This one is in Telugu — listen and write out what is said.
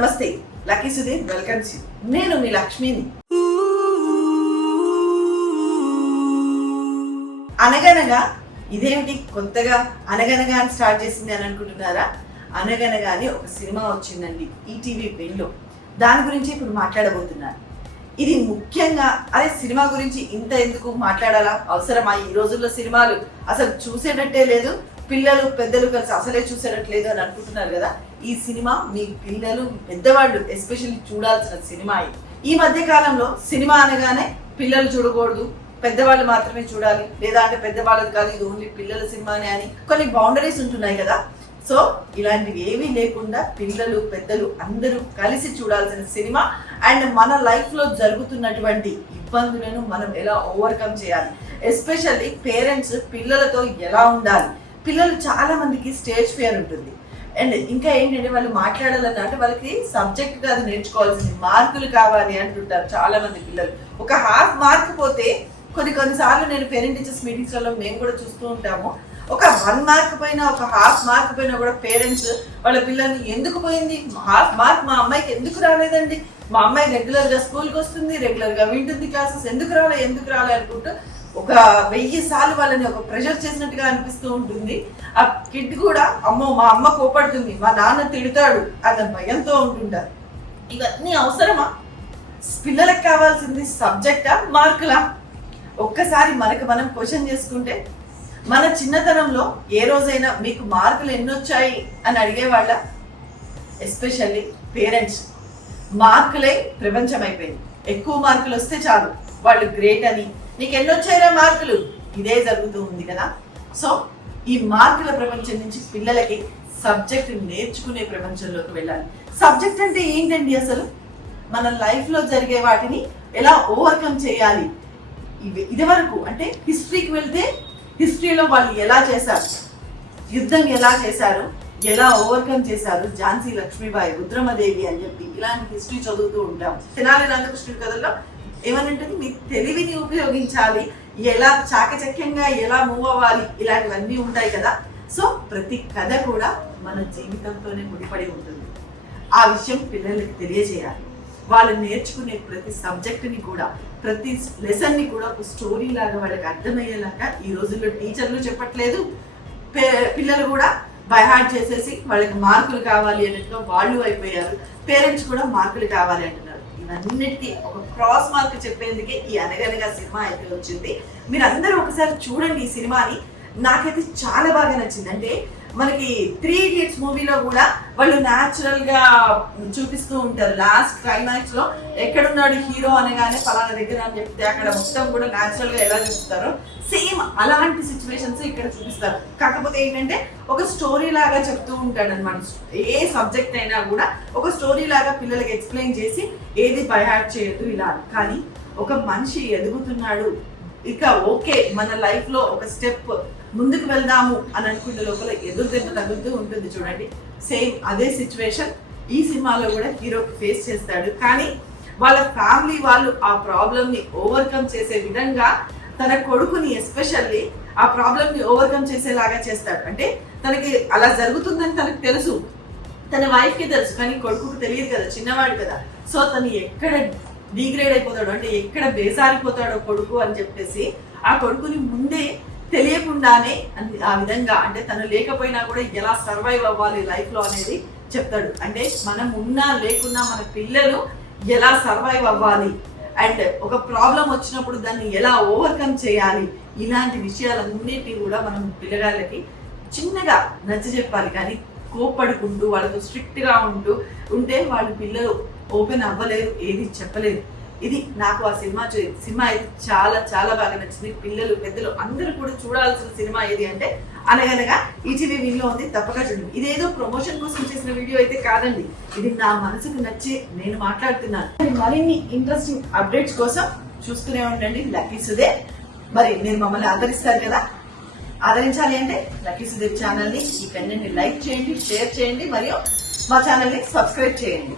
నమస్తే, లక్కీ సుధీర్ వెల్కమ్ యూ. నేను మీ లక్ష్మిని. అనగనగా ఇదేమిటి కొత్తగా అనగనగా అని స్టార్ట్ చేసింది అని అనుకుంటున్నారా? అనగనగా అని ఒక సినిమా వచ్చిందండి ఈటీవీ విన్లో. దాని గురించి ఇప్పుడు మాట్లాడబోతున్నాను. ఇది ముఖ్యంగా అదే సినిమా గురించి ఇంత ఎందుకు మాట్లాడాలా, అవసరమా? ఈ రోజుల్లో సినిమాలు అసలు చూసేటట్టే లేదు, పిల్లలు పెద్దలు కలిసి అసలే చూసేటట్లేదు అని అనుకుంటున్నారు కదా. ఈ సినిమా మీ పిల్లలు పెద్దవాళ్ళు ఎస్పెషల్లీ చూడాల్సిన సినిమా. ఈ మధ్య కాలంలో సినిమా అనగానే పిల్లలు చూడకూడదు, పెద్దవాళ్ళు మాత్రమే చూడాలి, లేదా అంటే పెద్దవాళ్ళది కాదు ఇది ఓన్లీ పిల్లల సినిమానే అని కొన్ని బౌండరీస్ ఉంటున్నాయి కదా. సో ఇలాంటివి ఏమీ లేకుండా పిల్లలు పెద్దలు అందరూ కలిసి చూడాల్సిన సినిమా. అండ్ మన లైఫ్ లో జరుగుతున్నటువంటి ఇబ్బందులను మనం ఎలా ఓవర్కమ్ చేయాలి, ఎస్పెషల్లీ పేరెంట్స్ పిల్లలతో ఎలా ఉండాలి. పిల్లలు చాలా మందికి స్టేజ్ ఫియర్ ఉంటుంది. అండ్ ఇంకా ఏంటంటే వాళ్ళు మాట్లాడాలన్నా అంటే వాళ్ళకి సబ్జెక్ట్ కాదు నేర్చుకోవాల్సింది, మార్కులు కావాలి అంటుంటారు చాలా మంది పిల్లలు. ఒక హాఫ్ మార్క్ పోతే కొన్నిసార్లు నేను పేరెంట్ టీచర్స్ మీటింగ్స్లలో మేము కూడా చూస్తూ ఉంటాము. ఒక 1 మార్క్ పైన ఒక హాఫ్ మార్క్ పైన కూడా పేరెంట్స్ వాళ్ళ పిల్లల్ని ఎందుకు పోయింది, హాఫ్ మార్క్ మా అమ్మాయికి ఎందుకు రాలేదండి, మా అమ్మాయి రెగ్యులర్గా స్కూల్కి వస్తుంది, రెగ్యులర్గా వింటుంది క్లాసెస్, ఎందుకు రాలే అనుకుంటూ ఒక 1000 సార్లు వాళ్ళని ఒక ప్రెషర్ చేసినట్టుగా అనిపిస్తూ ఉంటుంది. ఆ కిడ్ కూడా అమ్మో మా అమ్మ కోపడుతుంది, మా నాన్న తిడతాడు అన్న భయంతో ఉంటుంటారు. ఇవన్నీ అవసరమా? పిల్లలకు కావాల్సింది సబ్జెక్టా మార్కులా? ఒక్కసారి మనకు మనం క్వశ్చన్ చేసుకుంటే మన చిన్నతనంలో ఏ రోజైనా మీకు మార్కులు ఎన్నొచ్చాయి అని అడిగేవాళ్ళ? Especially parents. మార్కులే ప్రపంచం అయిపోయింది. ఎక్కువ మార్కులు వస్తే చాలు వాళ్ళు గ్రేట్ అని, నీకు ఎన్నొచ్చాయిరా మార్కులు, ఇదే జరుగుతూ ఉంది కదా. సో ఈ మార్కుల ప్రపంచం నుంచి పిల్లలకి సబ్జెక్ట్ నేర్చుకునే ప్రపంచంలోకి వెళ్ళాలి. సబ్జెక్ట్ అంటే ఏంటండి అసలు? మన లైఫ్లో జరిగే వాటిని ఎలా ఓవర్కమ్ చేయాలి. ఇది వరకు అంటే హిస్టరీకి వెళ్తే హిస్టరీలో వాళ్ళు ఎలా చేశారు, యుద్ధం ఎలా చేశారు, ఎలా ఓవర్కమ్ చేశారు, ఝాన్సీ లక్ష్మీబాయి, రుద్రమదేవి అని చెప్పి ఇలాంటి హిస్టరీ చదువుతూ ఉంటాం. తెనాలి రామకృష్ణుడి కథల్లో ఏమనంటే మీ తెలివిని ఉపయోగించాలి, ఎలా చాకచక్యంగా ఎలా మూవ్ అవ్వాలి, ఇలాంటివన్నీ ఉంటాయి కదా. సో ప్రతి కథ కూడా మన జీవితంతోనే ముడిపడి ఉంటుంది. ఆ విషయం పిల్లలకి తెలియజేయాలి. వాళ్ళు నేర్చుకునే ప్రతి సబ్జెక్టుని కూడా, ప్రతి లెసన్ని కూడా ఒక స్టోరీ లాగా వాళ్ళకి అర్థమయ్యేలాగా ఈ రోజుల్లో టీచర్లు చెప్పట్లేదు, పిల్లలు కూడా బై హార్ట్ చేసేసి వాళ్ళకి మార్కులు కావాలి అన్నట్టుగా వాళ్ళు అయిపోయారు. పేరెంట్స్ కూడా మార్కులు కావాలి అంటున్నారు. ఇవన్నిటికీ ఒక క్రాస్ మార్క్ చెప్పేందుకే ఈ అనగనగా సినిమా అయితే వచ్చింది. మీరు అందరూ ఒకసారి చూడండి ఈ సినిమాని. నాకైతే చాలా బాగా నచ్చింది. అంటే మనకి 3 Idiots మూవీలో కూడా వాళ్ళు న్యాచురల్ గా చూపిస్తూ ఉంటారు. లాస్ట్ క్లైమాక్స్ లో ఎక్కడున్నాడు హీరో అనగానే ఫలానా దగ్గర అని చెప్తే అక్కడ మొత్తం కూడా న్యాచురల్ గా ఎలా చూపిస్తారో సేమ్ అలాంటి సిచ్యువేషన్స్ ఇక్కడ చూపిస్తారు. కాకపోతే ఏంటంటే ఒక స్టోరీ లాగా చెప్తూ ఉంటాడు అనమాట. ఏ సబ్జెక్ట్ అయినా కూడా ఒక స్టోరీ లాగా పిల్లలకి ఎక్స్ప్లెయిన్ చేసి ఏది బై హార్ట్ చేయొద్దు ఇలా. కానీ ఒక మనిషి ఎదుగుతున్నాడు, ఇక ఓకే మన లైఫ్ లో ఒక స్టెప్ ముందుకు వెళ్దాము అని అనుకునే లోపల ఎదురు దెబ్బ తగులుతూ ఉంటుంది చూడండి. సేమ్ అదే సిచ్యువేషన్ ఈ సినిమాలో కూడా హీరో ఫేస్ చేస్తాడు. కానీ వాళ్ళ ఫ్యామిలీ వాళ్ళు ఆ ప్రాబ్లమ్ ని ఓవర్కమ్ చేసే విధంగా తన కొడుకుని ఎస్పెషల్లీ ఆ ప్రాబ్లమ్ ని ఓవర్కమ్ చేసేలాగా చేస్తాడు. అంటే తనకి అలా జరుగుతుందని తనకు తెలుసు, తన వైఫ్ కి తెలుసు, కానీ కొడుకుకు తెలియదు కదా, చిన్నవాడు కదా. సో తను ఎక్కడ డిగ్రేడ్ అయిపోతాడు అంటే ఎక్కడ బేసారిపోతాడో కొడుకు అని చెప్పేసి ఆ కొడుకుని ముందే తెలియకుండానే ఆ విధంగా అంటే తను లేకపోయినా కూడా ఎలా సర్వైవ్ అవ్వాలి లైఫ్ లో అనేది చెప్తాడు. అంటే మనం ఉన్నా లేకున్నా మన పిల్లలు ఎలా సర్వైవ్ అవ్వాలి అండ్ ఒక ప్రాబ్లం వచ్చినప్పుడు దాన్ని ఎలా ఓవర్కమ్ చేయాలి, ఇలాంటి విషయాలన్నిటినీ కూడా మనం పిల్లగాళ్ళకి చిన్నగా నచ్చ చెప్పాలి. కానీ కోప్పడుకుంటూ వాళ్ళతో స్ట్రిక్ట్ గా ఉంటే వాళ్ళు పిల్లలు ఓపెన్ అవ్వలేరు, ఏది చెప్పలేరు. ఇది నాకు ఆ సినిమా అయితే చాలా చాలా బాగా నచ్చింది. పిల్లలు పెద్దలు అందరూ కూడా చూడాల్సిన సినిమా ఏది అంటే అనగనగా ఈటీవీ విన్లో ఉంది, తప్పక చూడండి. ఇదేదో ప్రమోషన్ కోసం చేసిన వీడియో అయితే కాదండి, ఇది నా మనసుకు నచ్చి నేను మాట్లాడుతున్నాను. మరిన్ని ఇంట్రెస్టింగ్ అప్డేట్స్ కోసం చూస్తూనే ఉండండి లక్కీ సుధీర్. మరి మీరు మమ్మల్ని ఆదరిస్తారు కదా, ఆదరించాలి అంటే లక్కీ సుధీర్ ఛానల్ ని ఈ కంటెంట్ ని లైక్ చేయండి, షేర్ చేయండి, మరియు మా ఛానల్ ని సబ్స్క్రైబ్ చేయండి.